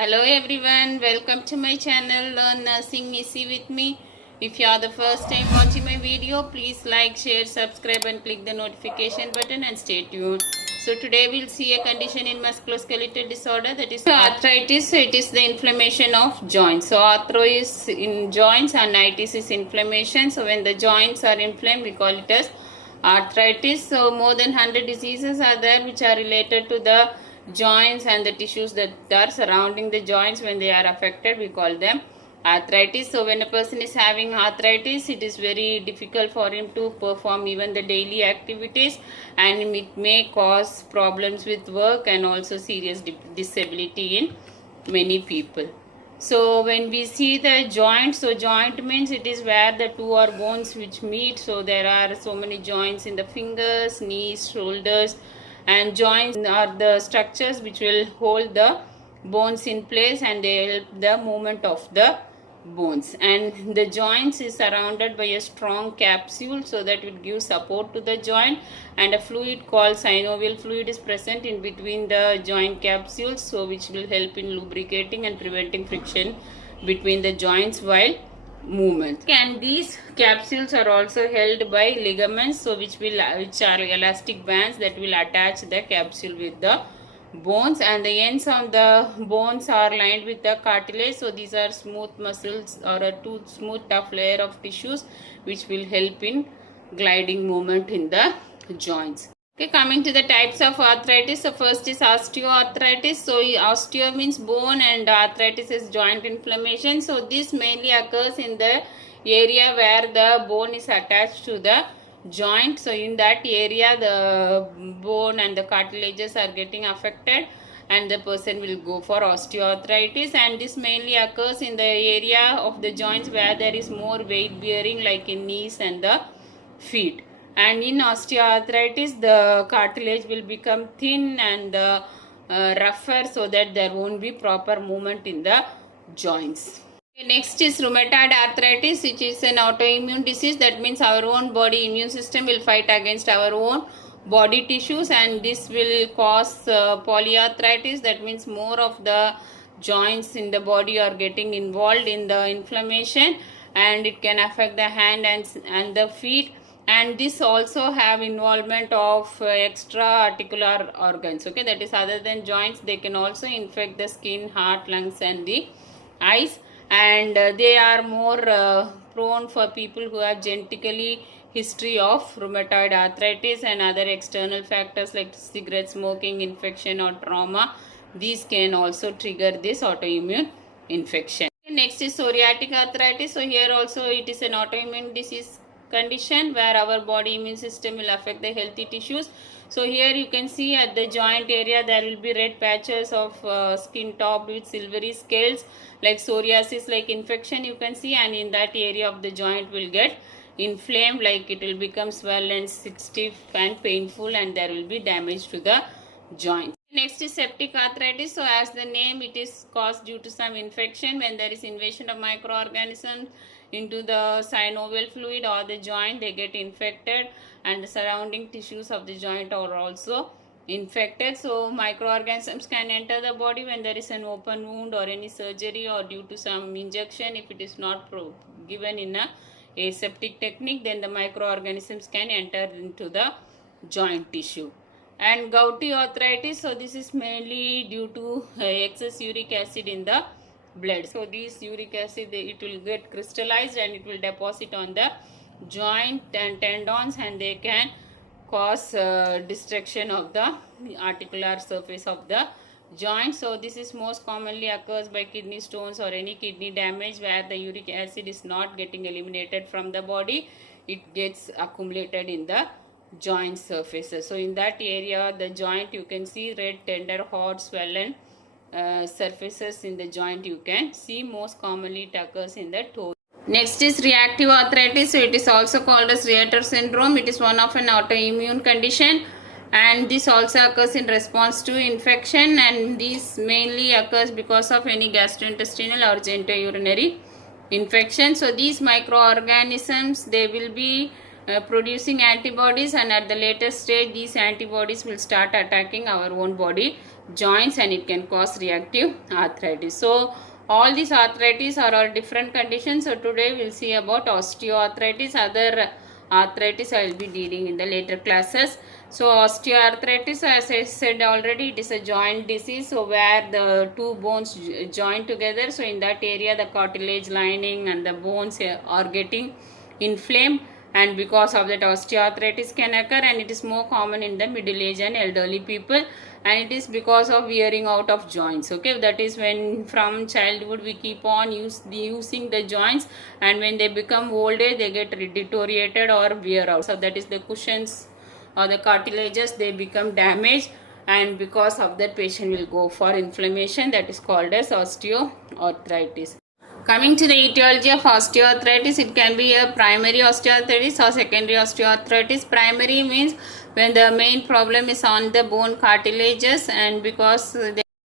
Hello everyone, welcome to my channel Learn Nursing Easy with me. If you are the first time watching my video, please like, share, subscribe and click the notification button and stay tuned. So today we'll see a condition in musculoskeletal disorder, that is arthritis. So it is the inflammation of joints. So arthro is in joints and itis is inflammation. So when the joints are inflamed, we call it as arthritis. So more than 100 diseases are there which are related to the joints and the tissues that are surrounding the joints. When they are affected, we call them arthritis. So when a person is having arthritis, it is very difficult for him to perform even the daily activities, and it may cause problems with work and also serious disability in many people. So when we see the joint, so joint means it is where the two or bones which meet. So there are so many joints in the fingers, knees, shoulders, and joints are the structures which will hold the bones in place and they help the movement of the bones. And the joints is surrounded by a strong capsule, so that it gives support to the joint, and a fluid called synovial fluid is present in between the joint capsules, so which will help in lubricating and preventing friction between the joints while movement. And these capsules are also held by ligaments, so which are elastic bands that will attach the capsule with the bones, and the ends of the bones are lined with the cartilage. So these are smooth muscles or a smooth tough layer of tissues which will help in gliding movement in the joints. Okay, coming to the types of arthritis. So first is osteoarthritis. So osteo means bone and arthritis is joint inflammation. So this mainly occurs in the area where the bone is attached to the joint. So in that area the bone and the cartilages are getting affected and the person will go for osteoarthritis. And this mainly occurs in the area of the joints where there is more weight bearing, like in knees and the feet. And in osteoarthritis the cartilage will become thin and rougher, so that there won't be proper movement in the joints. Next is rheumatoid arthritis, which is an autoimmune disease. That means our own body immune system will fight against our own body tissues, and this will cause polyarthritis. That means more of the joints in the body are getting involved in the inflammation, and it can affect the hand and the feet. And this also have involvement of extra articular organs. Okay, that is other than joints, they can also infect the skin, heart, lungs and the eyes. And they are more prone for people who have genetically history of rheumatoid arthritis and other external factors like cigarette smoking, infection or trauma. These can also trigger this autoimmune infection. Next is psoriatic arthritis. So here also it is an autoimmune disease condition where our body immune system will affect the healthy tissues. So here you can see at the joint area there will be red patches of skin topped with silvery scales, like psoriasis like infection you can see, and in that area of the joint will get inflamed, like it will become swollen, stiff and painful, and there will be damage to the joint. Next is septic arthritis. So as the name, it is caused due to some infection. When there is invasion of microorganisms into the synovial fluid or the joint, they get infected, and the surrounding tissues of the joint are also infected. So microorganisms can enter the body when there is an open wound or any surgery or due to some injection. If it is not given in a aseptic technique, then the microorganisms can enter into the joint tissue. And gouty arthritis, so this is mainly due to excess uric acid in the blood. So this uric acid, it will get crystallized and it will deposit on the joint and tendons, and they can cause destruction of the articular surface of the joint. So this is most commonly occurs by kidney stones or any kidney damage where the uric acid is not getting eliminated from the body. It gets accumulated in the joint surfaces. So in that area the joint, you can see red, tender, hot, swollen surfaces in the joint you can see. Most commonly it occurs in the toe. Next is reactive arthritis. So it is also called as Reiter syndrome. It is one of an autoimmune condition, and this also occurs in response to infection, and this mainly occurs because of any gastrointestinal or genitourinary infection. So these microorganisms, they will be producing antibodies, and at the later stage these antibodies will start attacking our own body joints, and it can cause reactive arthritis. So all these arthritis are all different conditions. So today we'll see about osteoarthritis. Other arthritis I will be dealing in the later classes. So osteoarthritis, as I said already, it is a joint disease, so where the two bones join together. So in that area the cartilage lining and the bones are getting inflamed, and because of that osteoarthritis can occur, and it is more common in the middle age and elderly people, and it is because of wearing out of joints. Okay, that is when from childhood we keep on using the joints, and when they become old age they get deteriorated or wear out. So that is the cushions or the cartilages, they become damaged, and because of that patient will go for inflammation, that is called as osteoarthritis. Coming to the etiology of osteoarthritis, it can be a primary osteoarthritis or secondary osteoarthritis. Primary means when the main problem is on the bone cartilages, and because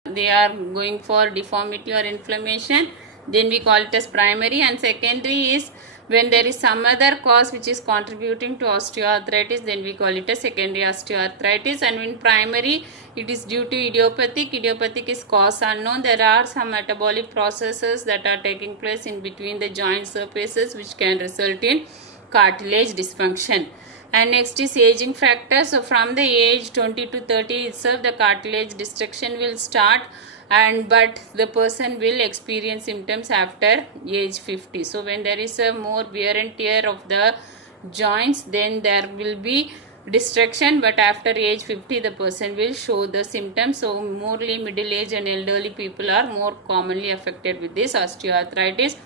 they are going for deformity or inflammation, then we call it as primary. And secondary is when there is some other cause which is contributing to osteoarthritis, then we call it a secondary osteoarthritis. And in primary, it is due to idiopathic. Idiopathic is cause unknown. There are some metabolic processes that are taking place in between the joint surfaces which can result in cartilage dysfunction. And next is aging factor. So from the age 20 to 30 itself, the cartilage destruction will start, and but the person will experience symptoms after age 50. So when there is a more wear and tear of the joints, then there will be destruction, but after age 50 the person will show the symptoms. So morely middle age and elderly people are more commonly affected with this osteoarthritis.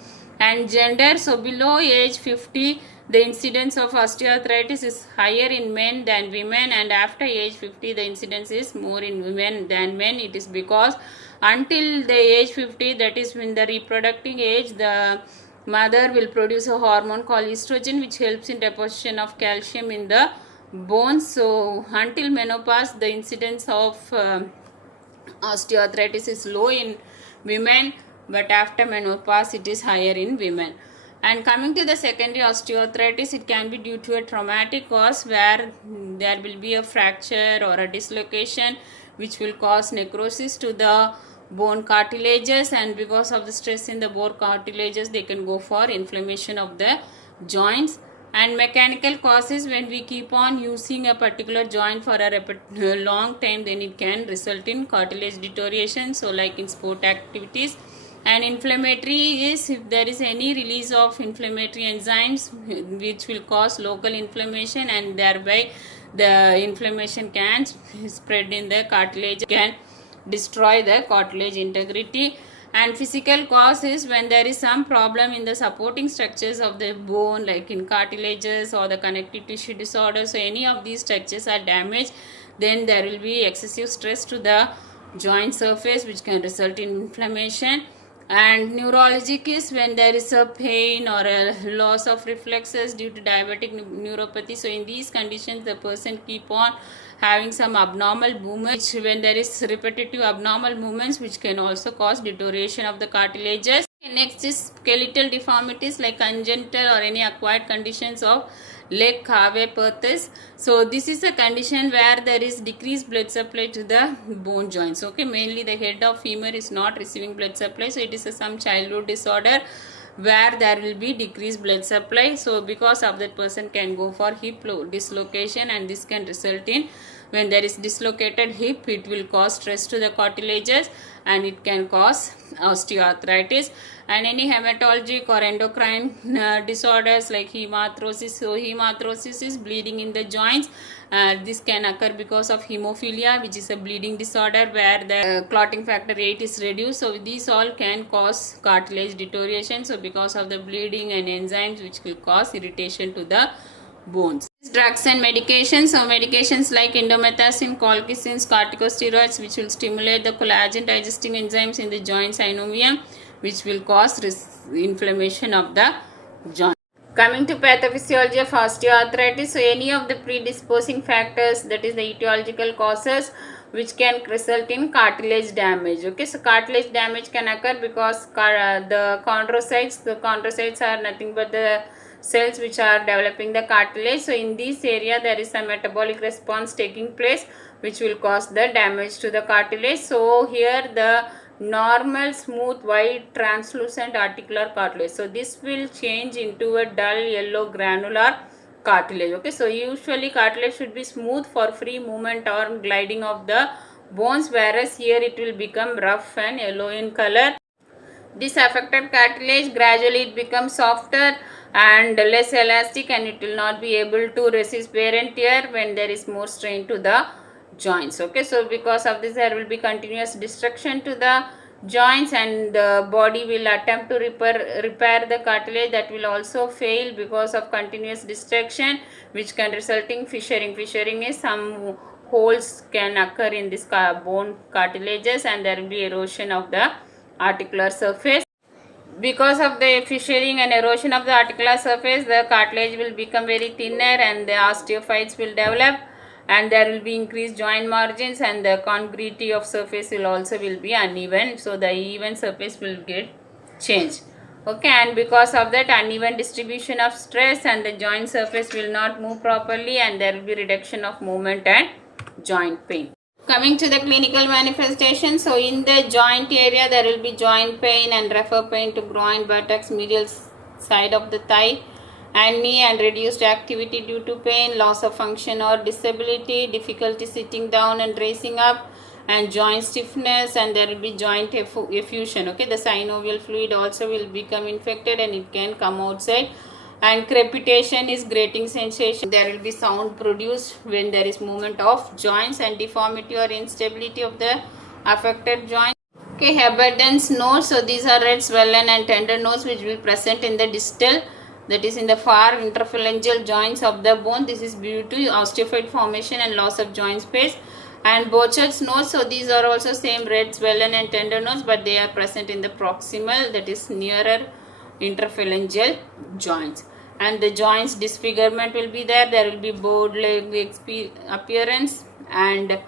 And gender, so below age 50 the incidence of osteoarthritis is higher in men than women, and after age 50 the incidence is more in women than men. It is because until the age 50, that is in the reproductive age, the mother will produce a hormone called estrogen which helps in deposition of calcium in the bones. So until menopause the incidence of osteoarthritis is low in women, but after menopause it is higher in women. And coming to the secondary osteoarthritis, it can be due to a traumatic cause where there will be a fracture or a dislocation which will cause necrosis to the bone cartilages, and because of the stress in the bone cartilages they can go for inflammation of the joints. And mechanical causes, when we keep on using a particular joint for a long time, then it can result in cartilage deterioration, so like in sport activities. And inflammatory is if there is any release of inflammatory enzymes which will cause local inflammation, and thereby the inflammation can spread in the cartilage, can destroy the cartilage integrity. And physical cause is when there is some problem in the supporting structures of the bone, like in cartilages or the connective tissue disorder. So any of these structures are damaged, then there will be excessive stress to the joint surface which can result in inflammation. And neurologic is when there is a pain or a loss of reflexes due to diabetic neuropathy. So in these conditions the person keep on having some abnormal movements, when there is repetitive abnormal movements which can also cause deterioration of the cartilages. Next is skeletal deformities like congenital or any acquired conditions of leg Kave-Perthes. So this is a condition where there is decreased blood supply to the bone joints. Okay, mainly the head of femur is not receiving blood supply, so it is some childhood disorder where there will be decreased blood supply. So because of that, person can go for hip dislocation, and this can result in, when there is dislocated hip, it will cause stress to the cartilages and it can cause osteoarthritis. And any hematologic or endocrine disorders like hemarthrosis. So hemarthrosis is bleeding in the joints. This can occur because of hemophilia, which is a bleeding disorder where the clotting factor 8 is reduced. So these all can cause cartilage deterioration. So because of the bleeding and enzymes which will cause irritation to the bones. Drugs and medications. So medications like indomethacin, colchicine, corticosteroids which will stimulate the collagen digesting enzymes in the joint synovium, which will cause inflammation of the joint. Coming to pathophysiology of osteoarthritis, so any of the predisposing factors, that is the etiological causes, which can result in cartilage damage. Okay, so cartilage damage can occur because the chondrocytes are nothing but the cells which are developing the cartilage. So in this area there is a metabolic response taking place which will cause the damage to the cartilage. So here the normal smooth white translucent articular cartilage, so this will change into a dull yellow granular cartilage. Okay, so usually cartilage should be smooth for free movement or gliding of the bones, whereas here it will become rough and yellow in color. This affected cartilage gradually it becomes softer and less elastic, and it will not be able to resist wear and tear when there is more strain to the joints. Okay, so because of this there will be continuous destruction to the joints, and the body will attempt to repair the cartilage, that will also fail because of continuous destruction, which can result in fissuring. Fissuring is some holes can occur in this bone cartilages, and there will be erosion of the articular surface. Because of the fissuring and erosion of the articular surface, the cartilage will become very thinner and the osteophytes will develop, and there will be increased joint margins, and the congruity of surface will also be uneven, so the even surface will get changed. Okay, and because of that uneven distribution of stress, and the joint surface will not move properly, and there will be reduction of movement and joint pain. Coming to the clinical manifestation, so in the joint area there will be joint pain and refer pain to groin, buttocks, medial side of the thigh and knee, and reduced activity due to pain, loss of function or disability, difficulty sitting down and raising up, and joint stiffness, and there will be joint effusion. Okay, the synovial fluid also will become infected and it can come outside. And crepitation is grating sensation. There will be sound produced when there is movement of joints, and deformity or instability of the affected joint. Okay, Heberden's nodes. So these are red, swollen and tender nodes which will present in the distal, that is in the far interphalangeal joints of the bone. This is due to osteophyte formation and loss of joint space. And Bouchard's nodes. So these are also same red, swollen and tender nodes, but they are present in the proximal, that is nearer interphalangeal joints. And the joints disfigurement will be there. There will be bowed leg appearance and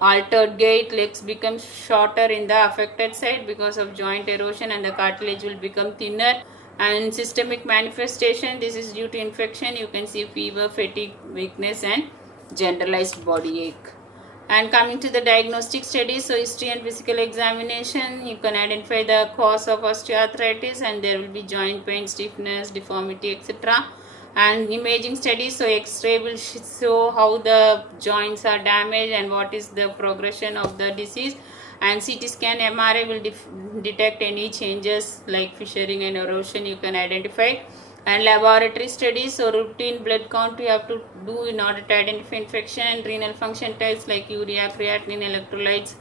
altered gait. Legs become shorter in the affected side because of joint erosion, and the cartilage will become thinner. And systemic manifestation, this is due to infection. You can see fever, fatigue, weakness and generalized body ache. And coming to the diagnostic studies, so history and physical examination, you can identify the cause of osteoarthritis, and there will be joint pain, stiffness, deformity, etc. And imaging studies, so X-ray will show how the joints are damaged and what is the progression of the disease. And CT scan, MRI will detect any changes like fissuring and erosion you can identify. And laboratory studies, so routine blood count you have to do in order to identify infection, and renal function tests like urea, creatinine, electrolytes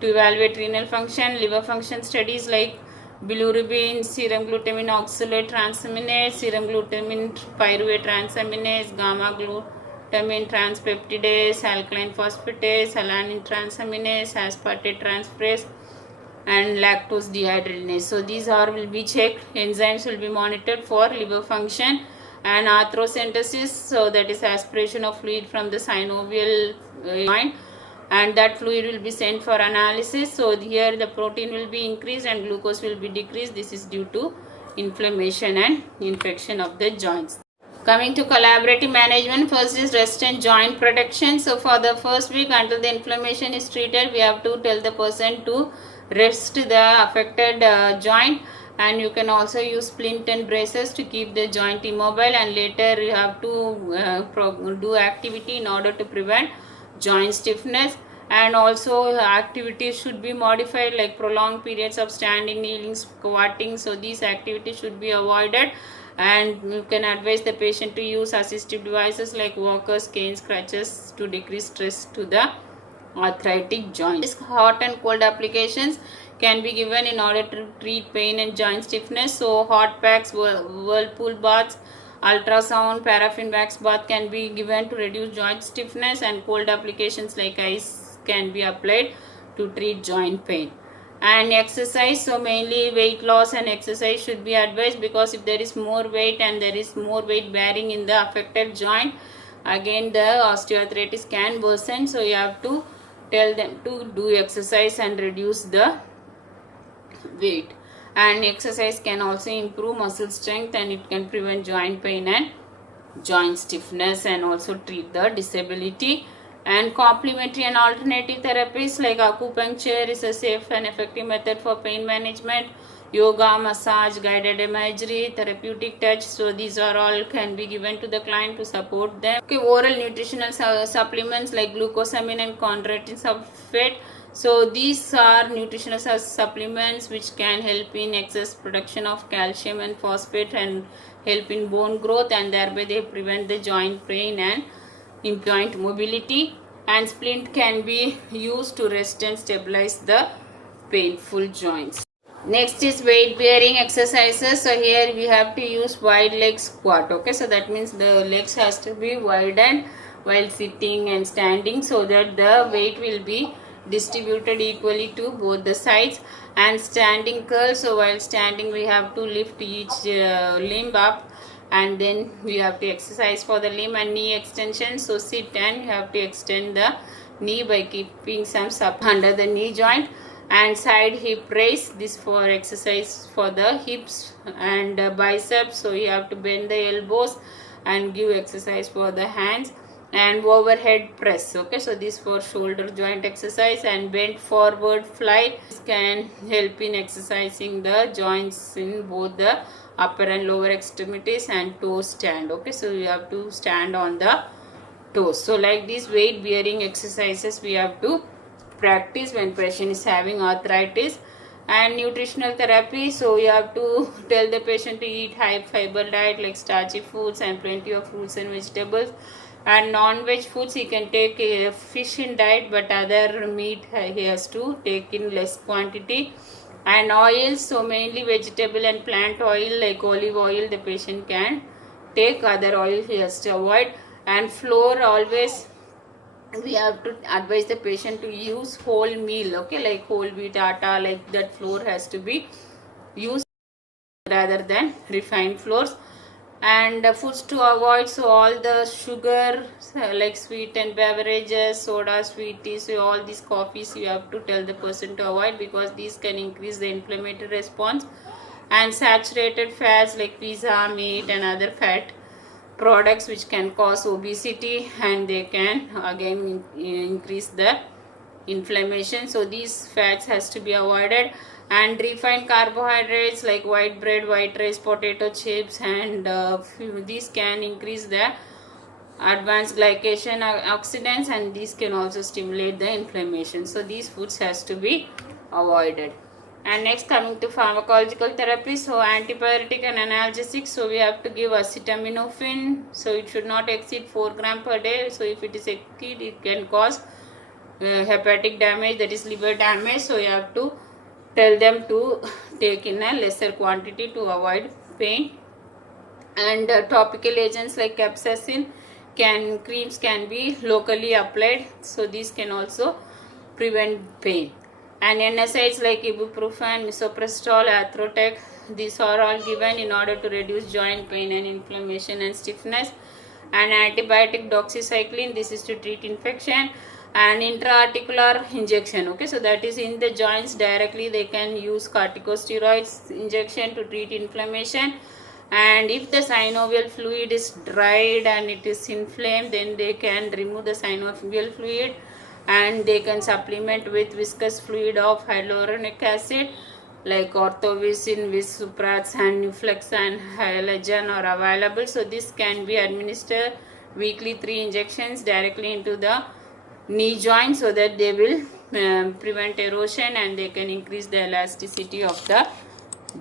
to evaluate renal function. Liver function studies like bilirubin, serum glutamine oxalate transaminase, serum glutamine pyruvate transaminase, gamma glutamine transpeptidase, alkaline phosphatase, alanine transaminase, aspartate transferase and lactose dehydrogenase. So these all will be checked. Enzymes will be monitored for liver function. And arthrocentesis, so that is aspiration of fluid from the synovial joint, and that fluid will be sent for analysis. So here the protein will be increased and glucose will be decreased. This is due to inflammation and infection of the joints. Coming to collaborative management, first is rest and joint protection. So for the first week until the inflammation is treated, we have to tell the person to rest the affected joint, and you can also use splint and braces to keep the joint immobile, and later you have to do activity in order to prevent joint stiffness. And also activities should be modified, like prolonged periods of standing, kneeling, squatting. So these activities should be avoided, and you can advise the patient to use assistive devices like walkers, canes, crutches to decrease stress to the arthritic joints. Hot and cold applications can be given in order to treat pain and joint stiffness. So hot packs, whirlpool baths, ultrasound, paraffin wax bath can be given to reduce joint stiffness, and cold applications like ice can be applied to treat joint pain. And exercise, so mainly weight loss and exercise should be advised, because if there is more weight and there is more weight bearing in the affected joint, again the osteoarthritis can worsen. So you have to tell them to do exercise and reduce the weight. And exercise can also improve muscle strength, and it can prevent joint pain and joint stiffness, and also treat the disability. And complementary and alternative therapies like acupuncture is a safe and effective method for pain management. Yoga, massage, guided imagery, therapeutic touch. So these are all can be given to the client to support them. Okay, oral nutritional supplements like glucosamine and chondroitin sulfate. So these are nutritional supplements which can help in excess production of calcium and phosphate and help in bone growth, and thereby they prevent the joint pain and joint mobility. And splint can be used to rest and stabilize the painful joints. Next is weight bearing exercises. So here we have to use wide leg squat. Okay, so that means the legs has to be widened while sitting and standing so that the weight will be distributed equally to both the sides. And standing curl. So while standing we have to lift each limb up, and then we have to exercise for the limb. And knee extension. So sit and you have to extend the knee by keeping some support under the knee joint. And side hip raise, this for exercise for the hips and biceps. So you have to bend the elbows and give exercise for the hands. And overhead press. Okay, so this for shoulder joint exercise. And bent forward fly, this can help in exercising the joints in both the upper and lower extremities. And toe stand. Okay, so you have to stand on the toes. So like these weight bearing exercises we have to practice when patient is having arthritis. And nutritional therapy, so you have to tell the patient to eat high fiber diet like starchy foods and plenty of fruits and vegetables. And non-veg foods, he can take fish in diet, but other meat he has to take in less quantity. And oils, so mainly vegetable and plant oil like olive oil the patient can take, other oil he has to avoid. And flour, always we have to advise the patient to use whole meal, okay, like whole wheat atta, like that flour has to be used rather than refined flours. And foods to avoid, so all the sugar like sweetened beverages, soda, sweet tea, so all these coffees you have to tell the person to avoid because these can increase the inflammatory response. And saturated fats like pizza, meat and other fat products which can cause obesity, and they can again increase the inflammation. So these fats has to be avoided. And refined carbohydrates like white bread, white rice, potato chips, and these can increase the advanced glycation oxidants, and these can also stimulate the inflammation. So these foods has to be avoided. And next, coming to pharmacological therapy, so antibiotic and analgesic, so we have to give acetaminophen, so it should not exceed 4 grams per day. So if it is exceed, it can cause hepatic damage, that is liver damage. So you have to tell them to take in a lesser quantity to avoid pain. And topical agents like capsaicin creams can be locally applied, so these can also prevent pain. And NSAIDs like ibuprofen, misoprostol, arthrotec, these are all given in order to reduce joint pain and inflammation and stiffness. And antibiotic doxycycline, this is to treat infection. And intra-articular injection, okay, so that is in the joints directly, they can use corticosteroids injection to treat inflammation. And if the synovial fluid is dried and it is inflamed, then they can remove the synovial fluid and they can supplement with viscous fluid of hyaluronic acid like orthovisin, Visuprats and Nuflex and Hyalogen are available. So this can be administered weekly 3 injections directly into the knee joint so that they will prevent erosion and they can increase the elasticity of the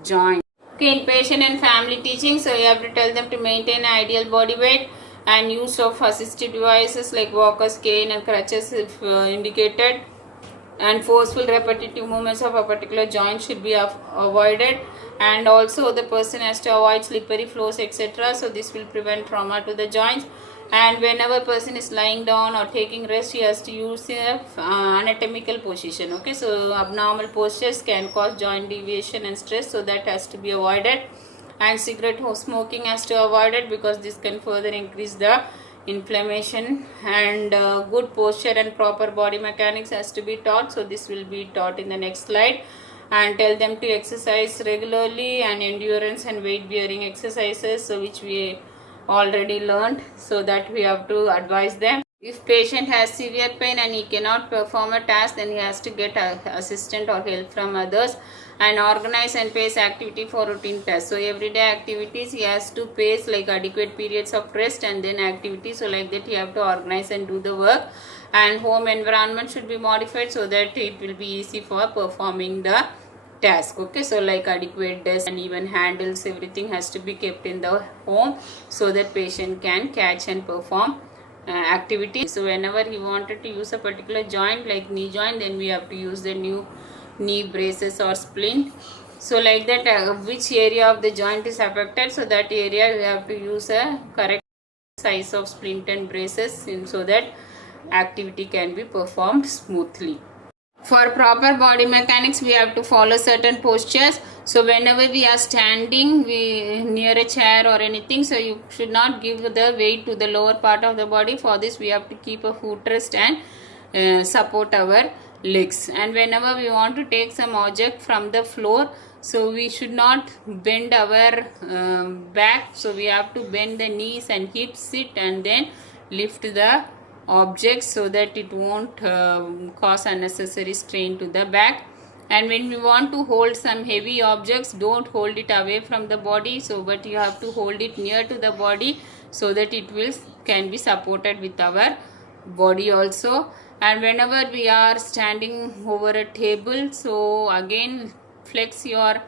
joint. Okay, in patient and family teaching, so you have to tell them to maintain ideal body weight and use of assistive devices like walkers, cane and crutches if indicated. And forceful repetitive movements of a particular joint should be avoided. And also the person has to avoid slippery floors, etc. So this will prevent trauma to the joints. And whenever person is lying down or taking rest, he has to use a anatomical position. Okay, so abnormal postures can cause joint deviation and stress, so that has to be avoided. And cigarette smoking has to be avoided because this can further increase the inflammation. And good posture and proper body mechanics has to be taught, so this will be taught in the next slide. And tell them to exercise regularly and endurance and weight bearing exercises, so which we already learned, so that we have to advise them. If patient has severe pain and he cannot perform a task, then he has to get assistance or help from others and organize and pace activity for routine tasks. So everyday activities he has to pace like adequate periods of rest and then activities. So like that he have to organize and do the work, and home environment should be modified so that it will be easy for performing the task. Okay, so like adequate desk and even handles, everything has to be kept in the home so that patient can catch and perform activity. So whenever he wanted to use a particular joint like knee joint, then we have to use the new knee braces or splint. So like that which area of the joint is affected, so that area we have to use a correct size of splint and braces so that activity can be performed smoothly. For proper body mechanics, we have to follow certain postures. So whenever we are standing near a chair or anything, so you should not give the weight to the lower part of the body. For this we have to keep a footrest and support our legs. And whenever we want to take some object from the floor, so we should not bend our back. So we have to bend the knees and hips, sit and then lift the objects so that it won't cause unnecessary strain to the back. And when we want to hold some heavy objects, don't hold it away from the body, so but you have to hold it near to the body so that it can be supported with our body also. And whenever we are standing over a table, so again flex your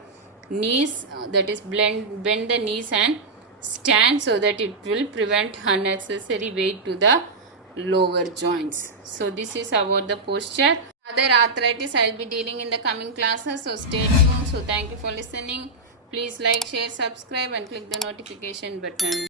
knees, that is bend the knees and stand so that it will prevent unnecessary weight to the lower joints. So this is about the posture. Other arthritis I will be dealing in the coming classes, so stay tuned. So thank you for listening. Please like, share, subscribe and click the notification button.